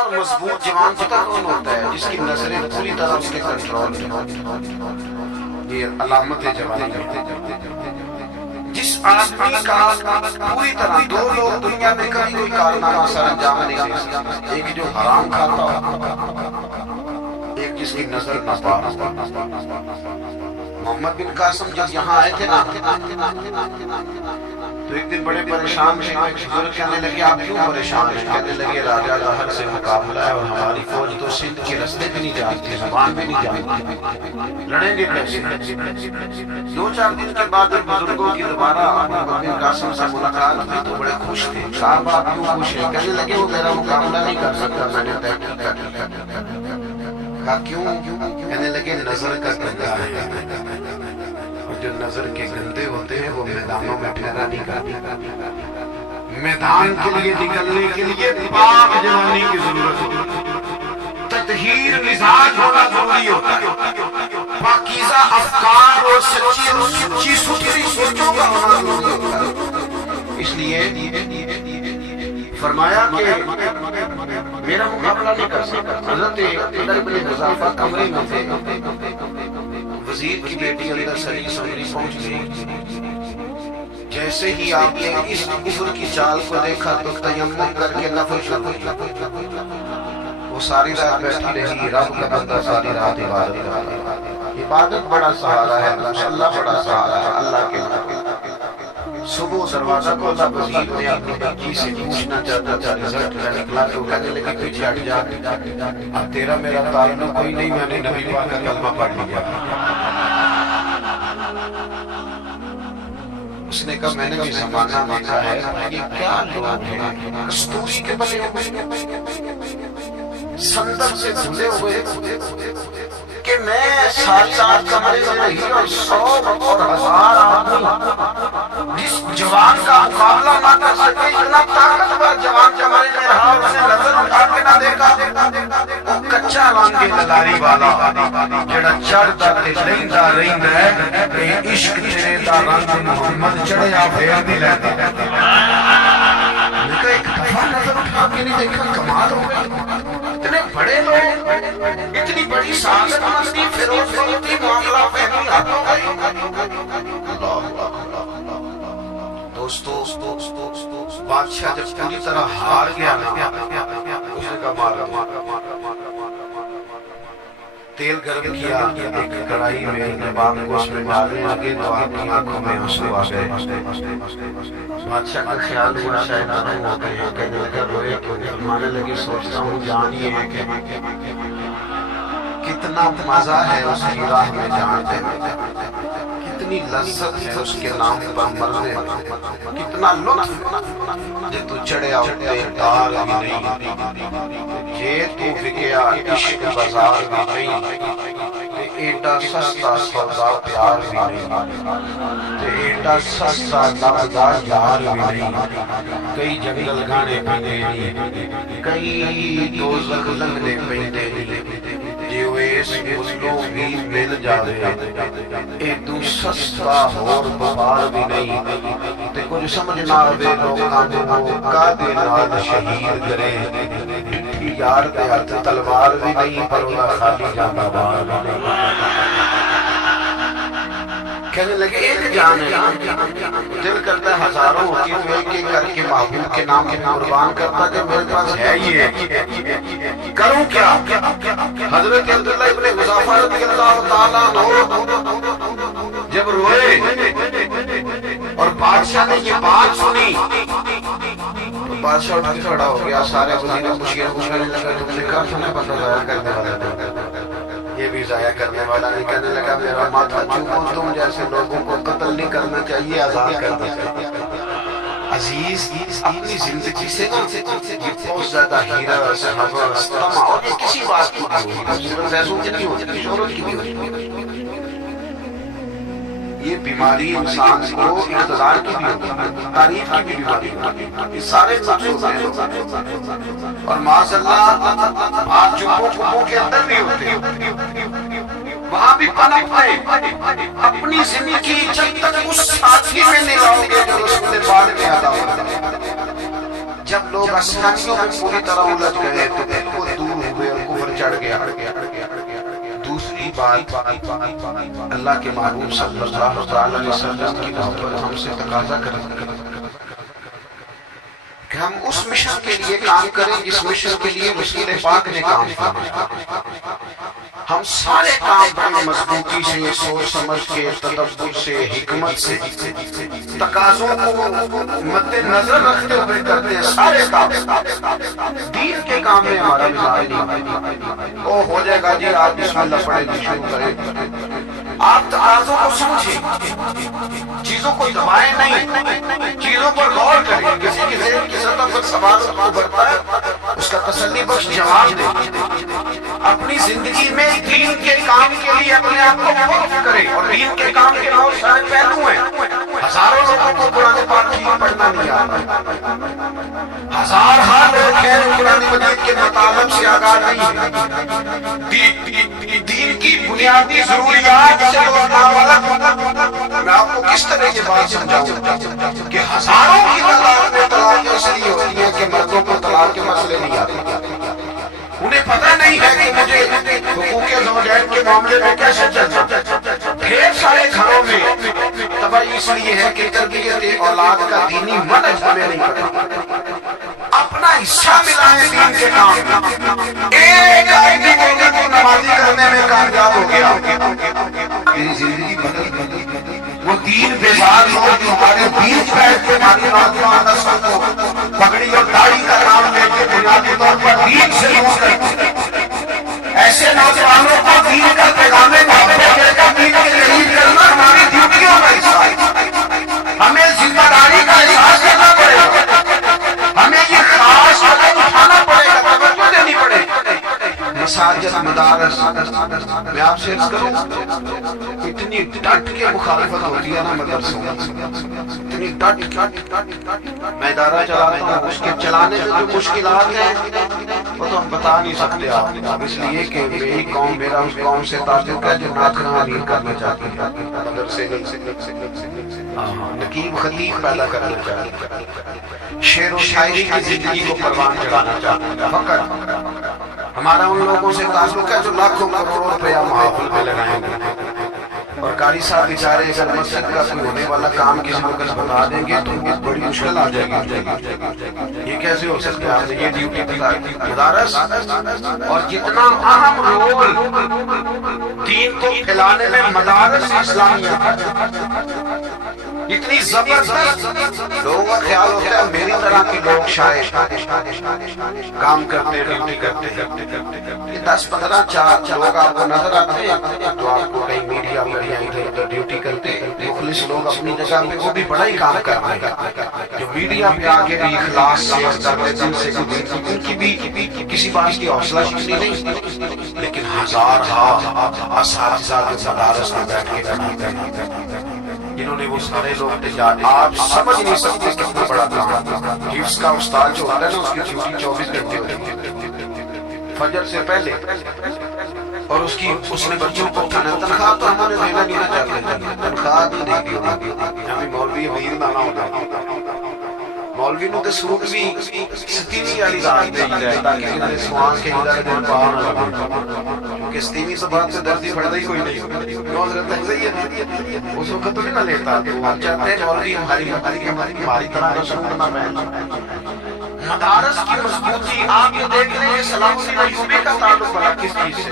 اور مضبوط جوان پتہ کون ہوتا ہے؟ جس کی نظریں پوری طرح اس کے کنٹرول میں، یہ علامت جوانی ہے۔ جس آدمی کا پوری طرح، دو لوگ دنیا میں کبھی کوئی کارنامہ سر انجام نہیں دے سکتے، ایک جو حرام کھاتا ہو، ایک جس کی نظر ناپاک۔ محمد بن قاسم جب یہاں آئے تھے نا تو ایک دن بڑے پریشان تھے، بزرگ کہنے لگے آپ کیوں پریشان ہیں؟ کہنے لگے راجہ ظاہر سے مقابلہ ہے اور ہماری فوج تو سندھ کے رستے بھی نہیں جانتی، زبان بھی نہیں جانتی، لڑیں گے کیسے؟ دو چار دن کے بعد بزرگوں کی دوبارہ محمد بن قاسم سے ملاقات ہوئی تو بڑے خوش تھے۔ صاحب آپ کیوں خوش ہیں؟ کہنے لگے وہ میرا مقابلہ نہیں کر سکتا، میں نے تحقیق کر لی۔ کہا کیوں؟ کہنے لگے نظر کا گندا ہے، جو نظر کے گندے ہوتے ہیں وہ میدانوں میں پھیرا نہیں کرتے۔ میدان کے لیے نکلنے کے لیے پاک جوانی کی ضرورت ہوتی ہے، تطہیر مزاج ہونا ضروری ہوتا ہے، پاکیزہ افکار اور سچی ستھری سوچوں کا ہونا ضروری ہوتا ہے۔ اس لیے فرمایا کہ میرا مقابلہ نہیں کر سکتا۔ حضرت عمر بن حذافہ کمرے میں تھے، وزیر کی بیٹی اندر سری سمری پہنچ گئی۔ جیسے ہی آپ نے اس کفر کی چال کو دیکھا تو تیمم کر کے نفل شروع کی۔ وہ ساری رات بیٹھی رہی، رب کا بندہ ساری رات عبادت کرتا ہے۔ عبادت بڑا سہارا ہے، مصلی بڑا سہارا ہے اللہ کے لیے۔ صبح دروازہ کھولا، وزیر نے اپنی بیٹی سے پوچھنا چاہتا تھا، رزلٹ کا نکلا تو کہنے لگی پیچھے ہٹ جا، اب تیرا میرا تعلق کوئی نہیں، میں نے نبی پاک کا کلمہ پڑھ لیا۔ اس نے کہا میں نے بھی زمانہ دیکھا ہے، یہ کیا لوگ ہیں، کستوری کے بنے ہوئے، سندر سے دھلے ہوئے، کہ میں ساتھ ساتھ کمرے میں رہی اور 100 اور 1000 آدمی جس جوان کا مقابلہ نہ کر سکے، اتنا طاقتور جوان کمرے میں رہا، اس نے نظر اٹھا کے نہ دیکھا۔ وہ کچا لانگے للاری والا جڑا چڑھتا تے لیندا رہندا ہے کہ عشق تیرے دا رنگ محمد چڑھیا پھیر نہیں لیندی۔ میں کہا ایک دفعہ نظر اٹھا کے نہیں دیکھا، کمال ہو گئی۔ اتنے بڑے لوگ، اتنی بڑی سعادت مندی، فیروز بختی، معاملہ فہمی حد ہو گئی۔ دوستو بادشاہ جب پوری طرح ہار گیا نا، اس نے کہا مارا، تیل گرم کیا، ایک کڑائی میں نباب کو اس میں ڈالنے لگے تو آپ کی آنکھوں میں آنسو آ گئے۔ بادشاہ کا خیال ہوا شاید آدم ہو گئے، کہنے لگا روئے کیوں نہیں؟ فرمانے لگے سوچتا ہوں جان یہ ہے کہ کتنا مزہ ہے اس کی راہ میں جان دینے، کتنی لذت ہے اس کے نام پر مرنے، کتنا لطف جب تو چڑھیا ہوتے ڈال بھی نہیں، یہ تو بکیا عشق بازار بھی نہیں، ایڈا سستا سودا پیار بھی نہیں، ایڈا سستا لبدا یار بھی نہیں، کئی جنگل گانے پیندے نہیں، کئی دوزخ لنگنے پیندے نہیں، جو اس غسلوں بھی مل جاوے ایڈو سستا اور ببار بھی نہیں، تے کچھ سمجھنا آوے لوگاں کو قادے نال شہید کرے، یار دے ہاتھ تلوار بھی نہیں پر انہا خالی جانا بار بھی نہیں۔ کہنے لگے ایک جان ہے، دل کرتا ہے ہزاروں ہوتی ہوں، ایک ایک کر کے محبوب کے نام کے قربان کرتا کہ میرے پاس ہے یہ، کروں کیا؟ حضرت عبداللہ ابن حذافہ رضی اللہ تعالیٰ عنہ جب روئے اور بادشاہ نے یہ بات سنی تو بادشاہ اٹھ کے کھڑا ہو گیا، سارے وزیر مشیر پوچھنے لگا تم نے کہا تم نے بندہ ضائع کرنے والا تھا، یہ بھی ضائع کرنے والا نہیں۔ کہنے لگا میرا ماتھا چومو، تم جیسے لوگوں کو قتل نہیں کرنا چاہیے، آزاد کرنا چاہیے۔ عزیز اپنی زندگی سے یہ بہت زیادہ حیرت، حوث، طمع اور یہ کسی بات کی بھی ہوئی، صرف پیسوں کی نہیں ہوتی، شہرت کی بھی ہوتی، یہ بیماری انسان کو اقتدار کی بھی ہوتی ہے، تعریف کی بھی بیماری ہوتی ہے، یہ سارے مقصود ہیں اور معاذ اللہ آپ چپوں کے اندر بھی ہوتے ہیں، وہاں بھی پنپتے اپنی زندگی جب تک اس ساتھی میں نہیں لاؤ گے جو رسول پاک نے عطا فرمایا۔ جب لوگ آسانیوں میں پوری طرح الجھ گئے تو گیا۔ دوسری بات، اللہ کے محبوب صلی اللہ علیہ وسلم کی محبت ہم سے تقاضا کرتی ہے کہ ہم اس مشن کے لیے کام کریں جس مشن کے لیے رسول پاک نے کام کیا۔ ہم سارے کام بڑی مضبوطی سے، سوچ سمجھ کے، تدبر سے، حکمت سے، تقاضوں کو مد نظر رکھتے ہوئے کرتے ہیں سارے کام۔ دین کے کام میں ہمارا مزاج نہیں وہ ہو جائے گا جی آپ بسم اللہ پڑھیں جی شروع کریں۔ آپ تقاضوں کو سمجھیں، چیزوں کو دبائیں نہیں، چیزوں پر غور کریں۔ کسی کی ذہن کی سطح پر سوال ابھرتا ہے، اس کا تسلی بخش جواب دیں۔ اپنی زندگی میں دین کے کام کے لیے اپنے آپ کو وقف کریں، اور دین کے کام کے بہت سارے پہلو ہیں۔ ہزاروں لوگوں کو قرآن پاک کی پڑھنا نہیں آتا، ہزار لوگ ہیں جو قرآن مجید کے مطالب سے آگاہ نہیں ہیں۔ دین کی بنیادی ضروریات سے لوگ ناواقف۔ میں آپ کو کس طرح یہ بات سمجھاؤں کہ ہزاروں کی تعداد میں طلاقیں اس لیے ہوتی ہیں کہ مردوں کو طلاق کے مسئلے نہیں آتے۔ انہیں پتہ نہیں ہے کہ مجھے حقوق زوجین کے معاملے میں کیسے چلنا۔ ڈھیر سارے گھروں میں تباہی اس لیے ہے کہ تربیت اولاد کا دینی منہج ہمیں نہیں پتہ۔ اپنا حصہ ملا ہے دین کے کام میں، ایک آدمی کو نمازی کرنے میں کامیاب ہو گیا، میری زندگی بدل گئی۔ وہ دین بیزار لوگ جو ہمارے بیچ بیٹھ کے ہماری نوجوان نسل کو پگڑی اور داڑھی کا نام لے کے بنیادی طور پر دین سے دور کرتے ہیں، ایسے نوجوانوں کو دین کا پیغام محبت دے کر دین کے قریب کرنا ہماری ڈیوٹیوں کا حصہ ہے۔ ہمیں ذمہ داری کا احساس کرنا پڑے گا، ہمیں یہ خاص قدم اٹھانا پڑے گا، توجہ دینی پڑے گی۔ مساجد، مدارس، میں آپ سے عرض کروں اتنی ڈٹ کے مخالفت ہوتی ہے نا مدرسوں میں، اتنی ڈٹ۔ میں ادارہ چلاتا ہوں، اس کے چلانے میں جو مشکلات ہیں وہ تو ہم بتا نہیں سکتے آپ، اس لیے کہ میری قوم، میرا اس قوم سے تعلق ہے جو نعت خواں امیر کرنا چاہتی ہے، مدرسے نقیب خطیب پیدا کرنا چاہتی ہے، شعر و شاعری کی زندگی کو پروان چڑھانا چاہتی ہے۔ فقط ہمارا ان لوگوں سے تعلق ہے جو لاکھوں کروڑوں روپیہ محافل پہ لگائیں گے، اور قاری صاحب بیچارے اگر مسجد کا کوئی ہونے والا کام کسی وقت بتا دیں گے تو بڑی مشکل آ جائے گی۔ یہ کیسے ہو سکتا ہے؟ آپ نے یہ ڈیوٹی بتا دی۔ مدارس اور جتنا اہم رول دین کو پھیلانے میں مدارس اسلامیہ اتنی زبردست، لوگوں کا خیال ہوتا ہے میری طرح کے لوگ شاید کام کرتے، ڈیوٹی کرتے، 10-15 چار لوگ آپ کو نظر آتے ہیں جو آپ کو کہیں میڈیا پر یا ادھر ادھر ڈیوٹی کرتے ہیں۔ مخلص لوگ اپنی جگہ پہ وہ بھی بڑا ہی کام کر رہے ہیں، جو میڈیا پہ آ کے بھی اخلاص سے اور درد دل سے ان کی بھی کسی بات کی حوصلہ شکنی نہیں، لیکن ہزار اساتذہ جو مدارس میں بیٹھ کے پڑھاتے ہیں، جنہوں نے وہ سارے لوگ تجارت، آپ سمجھ نہیں سکتے کتنا بڑا کام۔ حفظ کا استاد جو ہوتا ہے نا اس کی ڈیوٹی 24 گھنٹے ہوتی ہے، فجر سے پہلے، اور اس نے بچوں کو تنخواہ تو ہمارے دینا نہیں چاہتے، تنخواہ تو دیکھی ہوگی، ہمیں مولوی امیر نہ ہوتا، مولوی نو تے سوٹ بھی 70 والی رات دے جائے تاکہ انہیں سوان کے ادھر دن پاؤں نہ لگے، کیونکہ 70 زبان سے دردی پڑھتا ہی کوئی نہیں۔ حضرت ہے اس وقت تو نہیں نہ لیتا، وہ چاہتے ہیں مولوی ہماری طرح کا سوٹ نہ پہن۔ مدارس کی مضبوطی آپ یہ دیکھ رہے ہیں، صلاح الدین ایوبی کا تعلق بڑا کس چیز سے؟